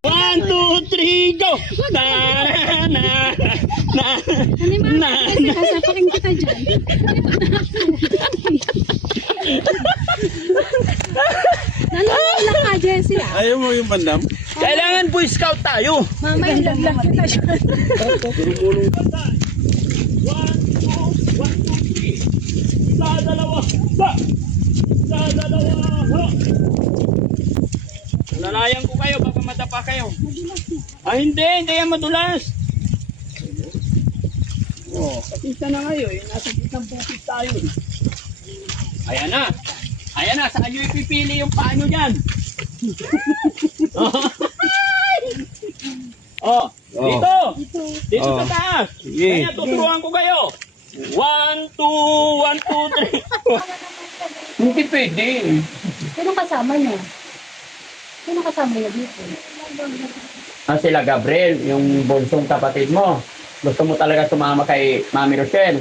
1, 2, 3, go! Na, na, na, na, na. Sasapakin kita dyan. Nanunulak ka, Jessie, ah. Ayaw mo yung bandam? Kailangan Boy Scout tayo. Mamaya laglag kita dyan. 1, 2, 1, 2, 3. Sa dalawa, ba! Sa dalawa, ho! Lalayan ko kayo, baka madapa kayo. Hindi yan madulas. Oh, patisa na kayo, nasa gitnang bukid tayo. Ayan na, saan nyo ipipili yung paa nyo dyan? Dito sa taas. Sige. Kaya tuturuan ko kayo. 1, 2, 1, 2, 3. Hindi pwede. Sino kasama niya? Sino kasama niya dito? Sila Gabriel, yung bunsong kapatid mo. Gusto mo talaga sumama kay Mami Rochelle.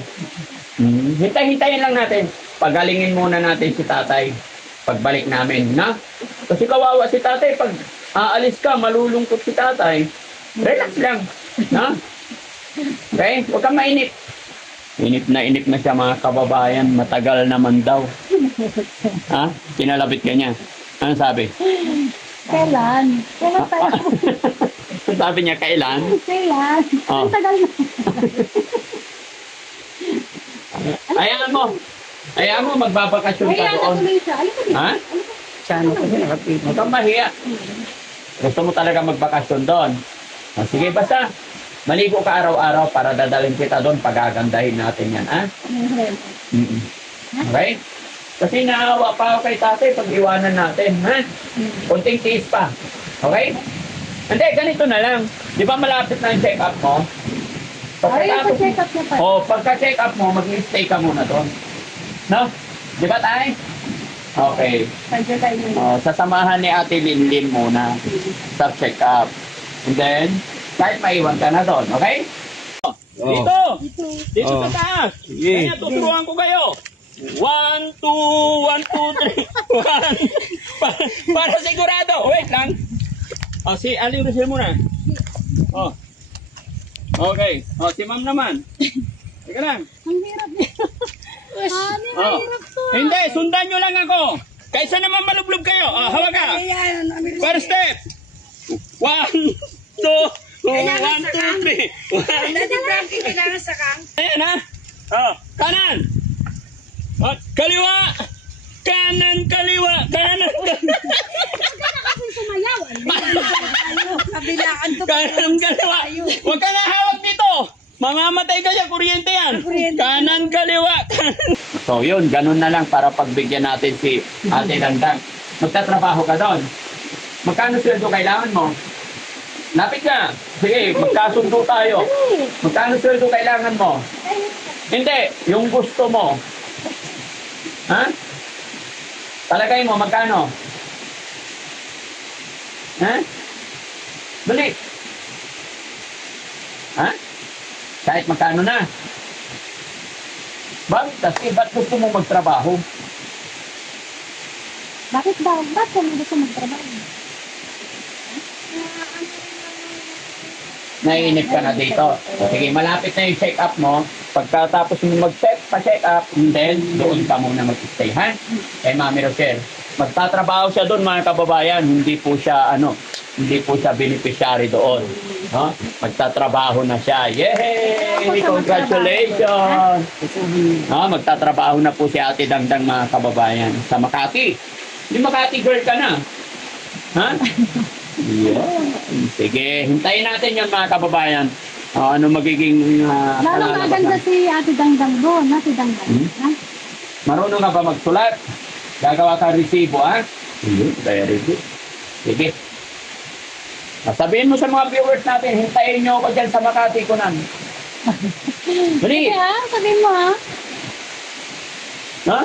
Hintay-hintayin lang natin. Pagalingin muna natin si tatay. Pagbalik namin, na? Kasi kawawa si tatay. Pag aalis ka, malulungkot si tatay. Relax lang. Na? Okay? Huwag kang mainip. Inip na siya mga kababayan. Matagal naman daw. Ha? Pinalapit ka niya. Ano sabi? Kailan? Kailan tayo? Sabi niya, kailan? Kailan? Oh. Ang tagal na. Hayaan mo, magbabakasyon ka Kaya doon. natuloy siya. Ano ko dito? Ha? Saan kasi nakapit? Huwag kang mahiya. Gusto mo talaga magbakasyon doon. Sige, basta maligo ka araw-araw para dadalhin kita doon. Pagagandahin natin yan, ha? Okay? Kasi naawa pa ako kay tatay pag iwanan natin, ha? Kunting tiis pa. Okay? Hindi, ganito na lang. Di ba malapit na yung check-up mo? Ay, pa-check up niya pa. Pagka-check up mo, mag-stay ka muna doon. No? Di ba tayo? Okay. Nandiyan tayo muna. Sasamahan ni Ate Linlin muna sa check-up. And then, kahit maiwan ka na doon, okay? Dito! Dito sa taas! Sige. Kaya tuturuan ko kayo. 1, 2, 1, 2, 3. 1. Para sigurado. Wait lang. Si Ali Rochelle muna. Okay. Si Ma'am naman. Teka lang. Ang hirap niya. Hirap to. Hindi, sundan nyo lang ako. Kaysa naman malublob kayo. Hawag ka. First step. 1, 2, 1, 2, 3. Kailangan sa kang. Ayan ha. Kanan. Kaliwa. Kanan, kaliwa. Kanan, kaliwa. Sumayaw. Kabilaan to. Kanan, kaliwa. Huwag ka na hawak dito. Mamamatay ka dyan. Kuryente yan. Kanan, kaliwa. So yun, ganun na lang para pagbigyan natin si Ate Dandang. Magtatrabaho ka doon. Magkano sweldo kailangan mo? Lapit ka. Sige, magkasundo tayo. Magkano sweldo kailangan mo? Hindi, yung gusto mo. Ha? Talagay mo, magkano? Ha? Balik. Ha? Kahit magkano na. Bakit kasi? Ba't gusto mo magtrabaho? Bakit ba? Ba't kami gusto magtrabaho? Naiinip ka na dito. Sige, malapit na yung check-up mo. Pagkatapos mo pa-check up, and then doon ka muna mag-stay, ha? Kay Mami Rochelle. Magtatrabaho siya doon, mga kababayan. Hindi po siya beneficiary doon. No? Magtatrabaho na siya. Yay! Congratulations! Magtatrabaho na po si Ate Dangdang, mga kababayan, sa Makati. Di Makati girl ka na. Ha? Yeah. Sige, hintayin natin yan, mga kababayan. Ano magiging Lalo maganda si Ate Dangdang doon, Ate Dangdang. Ha? Marunong ka ba magsulat? Gagawa ka resibo, ha? Very good. Sige. Sabihin mo sa mga viewers natin, hintayin nyo ako dyan sa Makati ko nan. Dali. Sige ha, sabihin mo ha. Ha?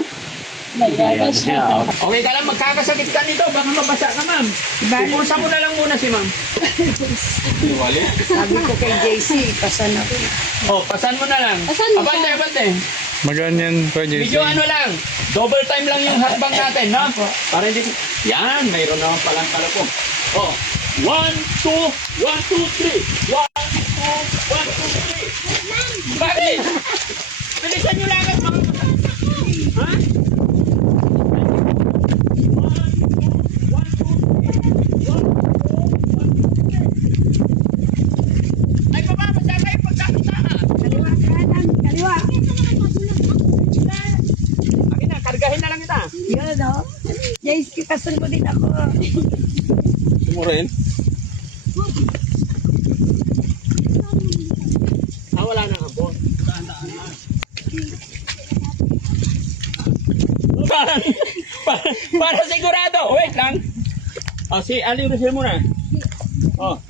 Okay ka lang, magkakasakit ka nito. Baka mabasa ka, ma'am. Pupusa mo na lang muna si ma'am. Sabi ko kay JC, pasan ako. Pasan mo na lang. Pasan mo Abante, siya. abante. Maganyan pa dyan. Medyo ano lang, double time lang yung hakbang natin, no? Para hindi... Yan, mayroon naman palang kalapong. Oh, 1, 2, 1, 2, 3. 1, 2, 1, 2, 3. Bakit? Bilisan nyo lang at mga... Ha? 1, 2, 1, 2, 3. 1, 2, 1, 2, 3. Ay, bababasa kayo pagkakita. Kaliwa, kanan, kaliwa. Akin na, kargahin na lang kita. Yun, no? Jace, kikasun mo din ako. Sumurin? Wala na ako. Daan-daan na. Para sigurado. Wait lang. Oh, si Ali Rosel muna. Oh.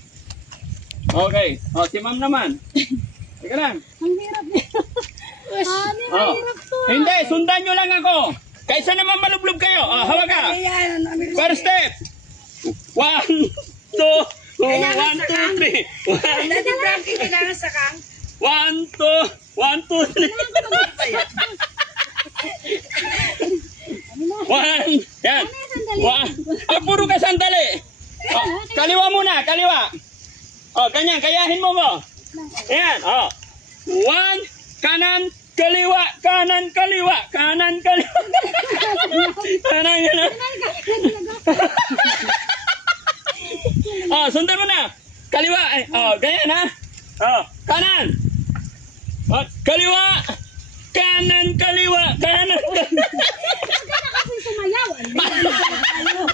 Okay. Oh, si ma'am naman. Teka lang. Ang hirap niya. Oh. Hindi, sundan nyo lang ako. Kaysa naman malublob kayo. Oh, hawak ka. Ayan, First step. 1, 2, 1, 2, 3. Dati Frankie, kailangan sa kang. 1, 2, 1, 2, 3. 1. Yan. 1. Ah, puro ka sandali. Oh, kaliwa muna, kaliwa. Oh, ganyan, kayahin mo mo. Ayan, oh. 1, kanan, kaliwa, kanan, kaliwa, kanan, kaliwa. Kanan, kanan. Oh, sundan mo na. Kaliwa, ay, oh, ganyan ha. Oh, kanan. Oh, kaliwa. Kanan, kaliwa, kanan, kaliwa. Sumayaw.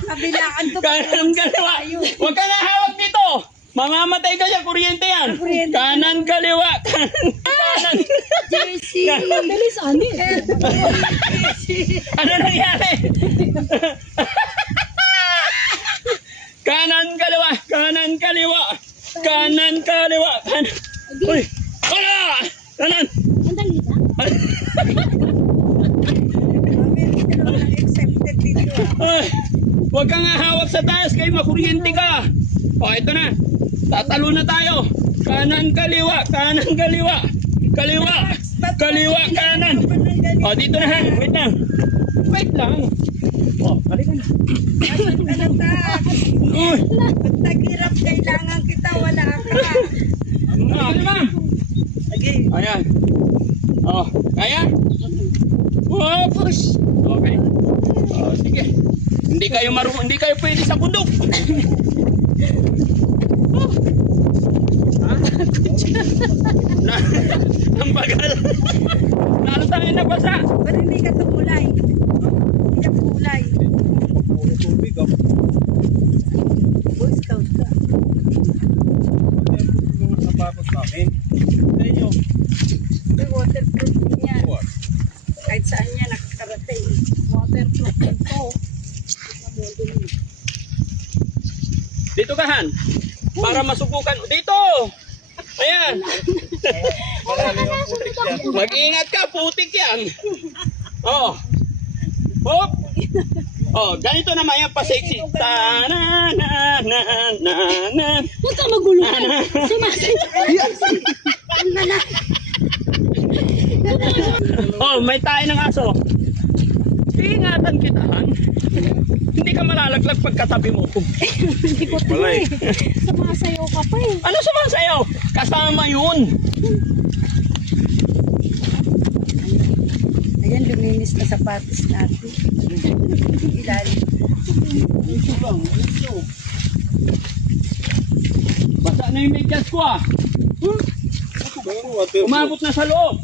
Kabilaan to. Kanan, kaliwa. Huwag ka na hawak dito. Mamamatay ka dyan, kuryente yan. Kanan, kaliwa, kanan. JC. Bilis, ani. Ano nangyari? Kanan, kaliwa, kanan, kaliwa. Kanan, kaliwa, kanan. Uy! Wala! Kanan! Ang dali na. Ay, huwag kang hawak sa taas kay makuryente ka. O, ito na. Tatalo na tayo. Kanan, kaliwa, kanan, kaliwa. Kaliwa, kaliwa, kanan. O, dito na ha. Wait lang. Wait lang. O, halika na. Uy! Naghirap, kailangan kita, wala ka. Ano ba? Ayan. O, kaya? Oh, push. Okay. Oh, sige. Hindi kayo pwede sa bundok. Oh. Ha? Ang bagal. Lalo tayo nabasa. Pero hindi ka tumulay. Hindi ka tumulay. Boy Scout ka. May waterproof din yan. Kahit saan niya nakakarating. Waterproof din to. Dito ka, Han. Para masubukan. Dito! Ayan. Mag-ingat ka, putik yan. Oh. Hop. Oh, ganito naman yan pa-sexy. Ta-na-na-na-na-na. Huwag ka magulo. Sumasay. Oh, may tayo ng aso. Ingatan kita, Han. Hindi ka malalaglag pagkatabi mo. Hindi ko to eh. Sumasayaw ka pa eh. Ano sumasayaw? Kasama yun. Ayan, luminis na sapatos natin. Ilalim. Basa na yung medyas ko ah. Umabot na sa loob.